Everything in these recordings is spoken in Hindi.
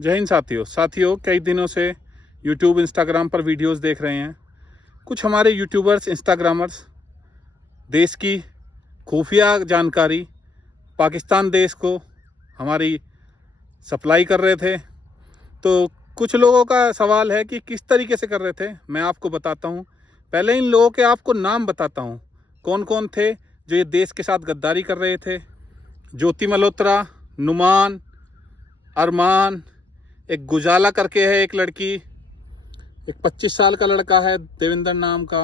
जय हिंद साथियों, कई दिनों से यूट्यूब इंस्टाग्राम पर वीडियोस देख रहे हैं। कुछ हमारे यूट्यूबर्स इंस्टाग्रामर्स देश की खुफिया जानकारी पाकिस्तान देश को हमारी सप्लाई कर रहे थे। तो कुछ लोगों का सवाल है कि किस तरीके से कर रहे थे। मैं आपको बताता हूँ। पहले इन लोगों के आपको नाम बताता हूँ, कौन कौन थे जो ये देश के साथ गद्दारी कर रहे थे। ज्योति मल्होत्रा, नुमान, अरमान, एक गुजाला करके है एक लड़की, एक 25 साल का लड़का है देवेंद्र नाम का।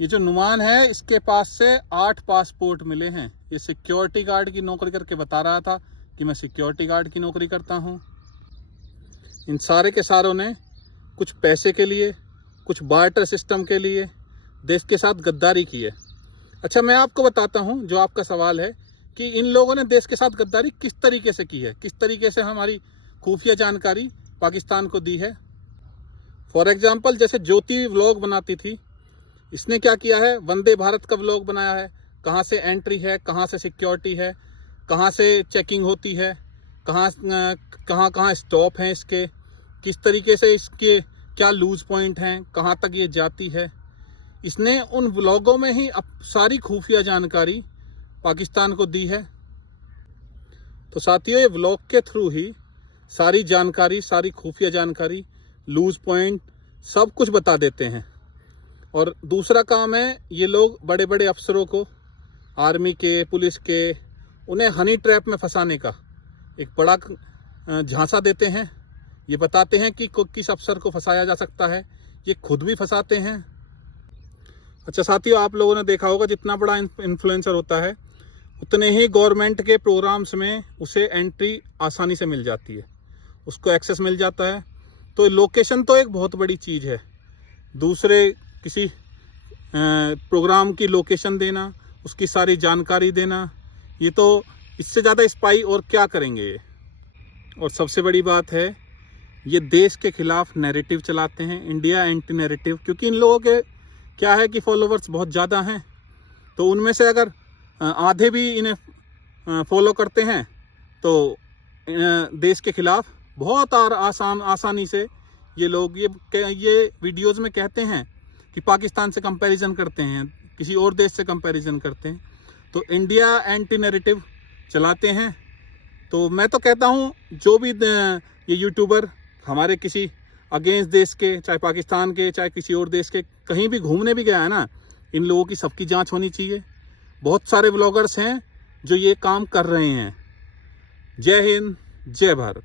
ये जो नुमान है, इसके पास से 8 पासपोर्ट मिले हैं। ये सिक्योरिटी गार्ड की नौकरी करके बता रहा था कि मैं सिक्योरिटी गार्ड की नौकरी करता हूँ। इन सारे के सारों ने कुछ पैसे के लिए, कुछ बार्टर सिस्टम के लिए देश के साथ गद्दारी की है। अच्छा, मैं आपको बताता हूँ जो आपका सवाल है कि इन लोगों ने देश के साथ गद्दारी किस तरीके से की है, किस तरीके से हमारी खुफिया जानकारी पाकिस्तान को दी है। फॉर एग्जाम्पल, जैसे ज्योति व्लॉग बनाती थी, इसने क्या किया है, वंदे भारत का व्लॉग बनाया है। कहाँ से एंट्री है, कहाँ से सिक्योरिटी है, कहाँ से चेकिंग होती है, कहाँ स्टॉप हैं इसके, किस तरीके से इसके क्या लूज पॉइंट हैं, कहाँ तक ये जाती है। इसने उन व्लॉगों में ही अब सारी खुफिया जानकारी पाकिस्तान को दी है। तो साथियों, ये व्लॉग के थ्रू ही सारी जानकारी, सारी खुफिया जानकारी, लूज पॉइंट सब कुछ बता देते हैं। और दूसरा काम है, ये लोग बड़े बड़े अफसरों को, आर्मी के, पुलिस के, उन्हें हनी ट्रैप में फंसाने का एक बड़ा झांसा देते हैं। ये बताते हैं कि किस अफसर को फंसाया जा सकता है। ये खुद भी फंसाते हैं। अच्छा साथियों, आप लोगों ने देखा होगा, जितना बड़ा इन्फ्लुएंसर होता है उतने ही गवर्नमेंट के प्रोग्राम्स में उसे एंट्री आसानी से मिल जाती है, उसको एक्सेस मिल जाता है। तो लोकेशन तो एक बहुत बड़ी चीज़ है। दूसरे किसी प्रोग्राम की लोकेशन देना, उसकी सारी जानकारी देना, ये तो इससे ज़्यादा स्पाई और क्या करेंगे ये। और सबसे बड़ी बात है, ये देश के खिलाफ नैरेटिव चलाते हैं, इंडिया एंटी नैरेटिव। क्योंकि इन लोगों के क्या है कि फॉलोवर्स बहुत ज़्यादा हैं, तो उनमें से अगर आधे भी इन्हें फॉलो करते हैं तो देश के खिलाफ बहुत आसानी से ये लोग ये वीडियोस में कहते हैं कि पाकिस्तान से कंपैरिजन करते हैं, किसी और देश से कंपैरिजन करते हैं, तो इंडिया एंटी नैरेटिव चलाते हैं। तो मैं तो कहता हूँ, जो भी ये यूट्यूबर हमारे किसी अगेंस्ट देश के, चाहे पाकिस्तान के, चाहे किसी और देश के, कहीं भी घूमने भी गया है ना, इन लोगों की सबकी जांच होनी चाहिए। बहुत सारे ब्लॉगर्स हैं जो ये काम कर रहे हैं। जय हिंद, जय भारत।